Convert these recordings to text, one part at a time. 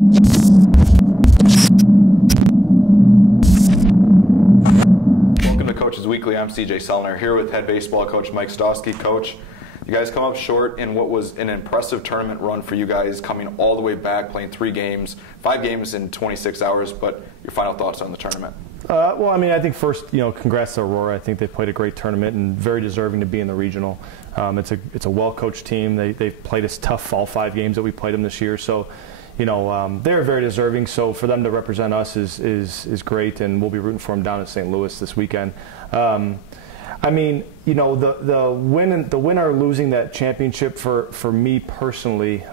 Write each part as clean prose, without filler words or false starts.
Welcome to Coach's Weekly. I'm CJ Sellner here with head baseball coach Mike Stosky. Coach, you guys come up short in what was an impressive tournament run for you guys, coming all the way back, playing 5 games in 26 hours, but your final thoughts on the tournament? Well, I mean, I think first, congrats to Aurora. I think they played a great tournament and very deserving to be in the regional. It's a well-coached team. They've played us tough all 5 games that we played them this year. So, they're very deserving. So for them to represent us is great, and we'll be rooting for them down in St. Louis this weekend. I mean, the win or losing that championship for me personally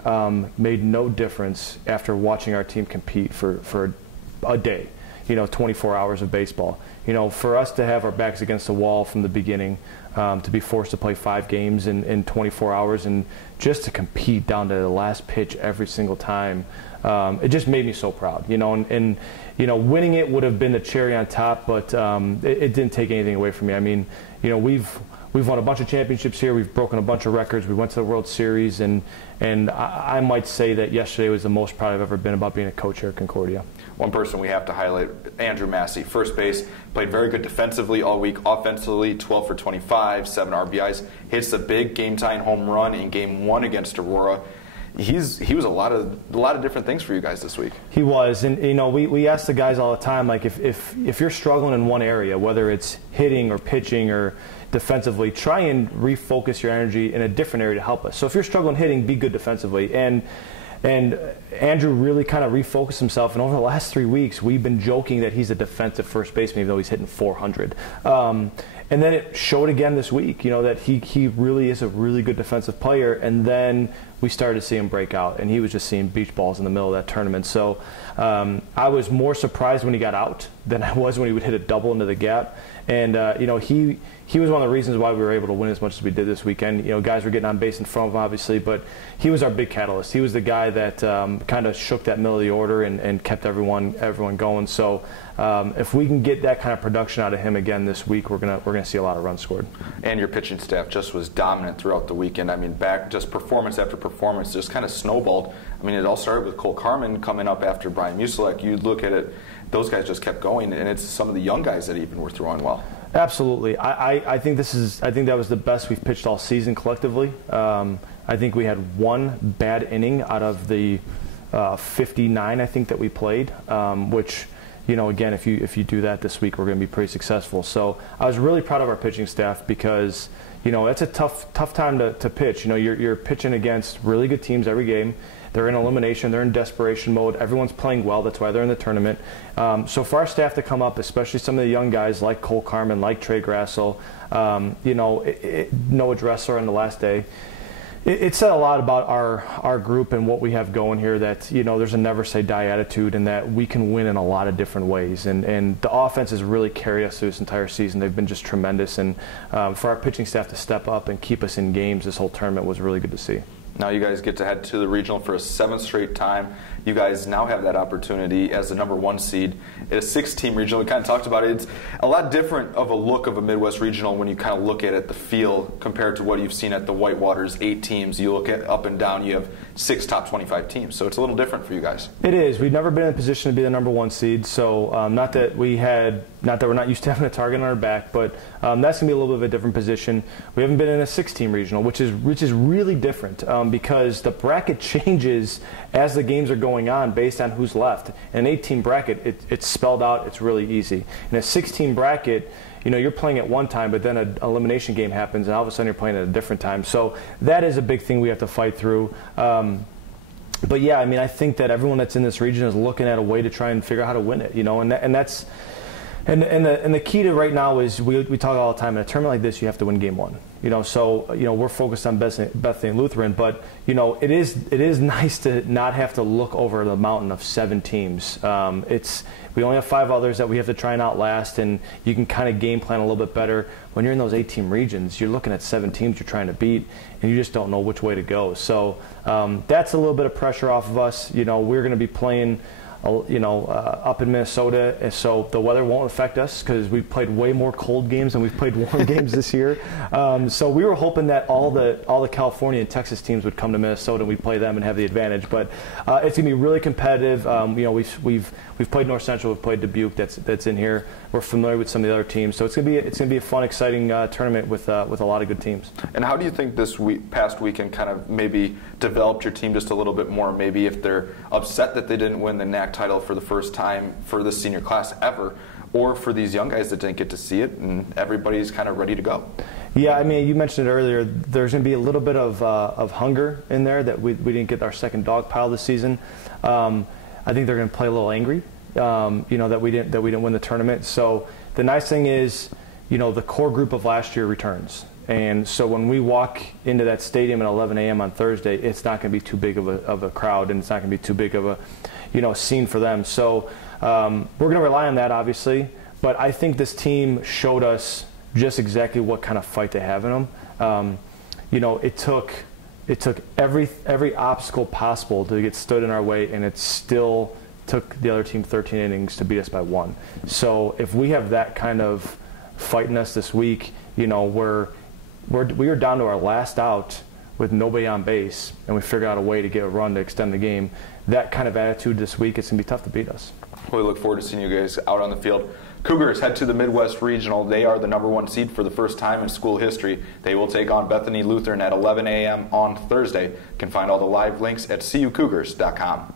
made no difference after watching our team compete for a day. 24 hours of baseball. For us to have our backs against the wall from the beginning, to be forced to play 5 games in 24 hours and just to compete down to the last pitch every single time, it just made me so proud. And winning it would have been the cherry on top, but it didn't take anything away from me. I mean, we've won a bunch of championships here. We've broken a bunch of records. We went to the World Series, and I might say that yesterday was the most proud I've ever been about being a coach here at Concordia. One person we have to highlight, Andrew Massey, first base, played very good defensively all week, offensively 12 for 25, 7 RBIs, hits a big game-tying home run in Game 1 against Aurora. He was a lot of different things for you guys this week. He was, and we ask the guys all the time, like if you're struggling in one area, whether it's hitting or pitching or defensively, try and refocus your energy in a different area to help us. So if you're struggling hitting, be good defensively. And Andrew really kind of refocused himself, and over the last 3 weeks, we've been joking that he's a defensive first baseman, even though he's hitting 400. And then it showed again this week, that he really is a really good defensive player. And then we started to see him break out, and he was just seeing beach balls in the middle of that tournament. So I was more surprised when he got out than I was when he would hit a double into the gap. And he was one of the reasons why we were able to win as much as we did this weekend. Guys were getting on base in front of him, obviously, but he was our big catalyst. He was the guy that kind of shook that middle of the order and kept everyone going. So if we can get that kind of production out of him again this week, we're gonna see a lot of runs scored. And your pitching staff just was dominant throughout the weekend. I mean, just performance after performance just kind of snowballed. I mean, it all started with Cole Carmen coming up after Brian Musilek. You look at it, those guys just kept going, and it's some of the young guys that even were throwing well. Absolutely. I think that was the best we've pitched all season collectively. I think we had 1 bad inning out of the 59 I think that we played, which again, if you do that this week, we're going to be pretty successful. So I was really proud of our pitching staff because it's a tough time to pitch. You're pitching against really good teams every game. They're in elimination. They're in desperation mode. Everyone's playing well. That's why they're in the tournament. So for our staff to come up, especially some of the young guys like Cole Carmen, like Trey Grassel, Noah Dressler on the last day, it said a lot about our group and what we have going here, that there's a never say die attitude, and that we can win in a lot of different ways. And the offense has really carried us through this entire season. They've been just tremendous. And for our pitching staff to step up and keep us in games this whole tournament was really good to see. Now you guys get to head to the regional for a 7th straight time. You guys now have that opportunity as the #1 seed at a 6-team regional. We kind of talked about it. It's a lot different of a look of a Midwest regional when you kind of look at it, the feel, compared to what you've seen at the Whitewaters, 8 teams. You look at up and down, you have 6 top 25 teams. So it's a little different for you guys. It is. We've never been in a position to be the #1 seed. So not that we're not used to having a target on our back, but that's going to be a little bit of a different position. We haven't been in a 6-team regional, which is really different because the bracket changes as the games are going on based on who's left. In an 8-team bracket, it's spelled out. It's really easy. In a 6-team bracket, you're playing at one time, but then an elimination game happens, and all of a sudden you're playing at a different time. So that is a big thing we have to fight through. But yeah, I mean, I think that everyone that's in this region is looking at a way to try and figure out how to win it. And that's. And the key to right now is we talk all the time, in a tournament like this, you have to win Game 1. So we're focused on Bethany and Lutheran, but it is nice to not have to look over the mountain of 7 teams. We only have 5 others that we have to try and outlast, and you can kind of game plan a little bit better. When you're in those 8-team regions, you're looking at 7 teams you're trying to beat, and you just don't know which way to go. So that's a little bit of pressure off of us. We're going to be playing up in Minnesota, and so the weather won't affect us because we played way more cold games than we've played warm games this year. So we were hoping that all the California and Texas teams would come to Minnesota and we play them and have the advantage. But it's going to be really competitive. We've played North Central, we've played Dubuque. That's in here. We're familiar with some of the other teams, so it's going to be a fun, exciting tournament with a lot of good teams. And how do you think this past weekend kind of maybe developed your team just a little bit more? Maybe if they're upset that they didn't win the NAC title for the first time for this senior class ever, or for these young guys that didn't get to see it, and everybody's kind of ready to go. Yeah, I mean, you mentioned it earlier. There's going to be a little bit of hunger in there that we didn't get our second dog pile this season. I think they're going to play a little angry, that we didn't win the tournament. So the nice thing is, the core group of last year returns. And so when we walk into that stadium at 11 a.m. on Thursday, it's not going to be too big of a crowd, and it's not going to be too big of a scene for them. So we're going to rely on that, obviously. But I think this team showed us just exactly what kind of fight they have in them. It took every obstacle possible to get stood in our way, and it still took the other team 13 innings to beat us by 1. So if we have that kind of fight in us this week, we were down to our last out with nobody on base, and we figured out a way to get a run to extend the game. That kind of attitude this week, it's going to be tough to beat us. We look forward to seeing you guys out on the field. Cougars head to the Midwest Regional. They are the #1 seed for the first time in school history. They will take on Bethany Lutheran at 11 a.m. on Thursday. You can find all the live links at cucougars.com.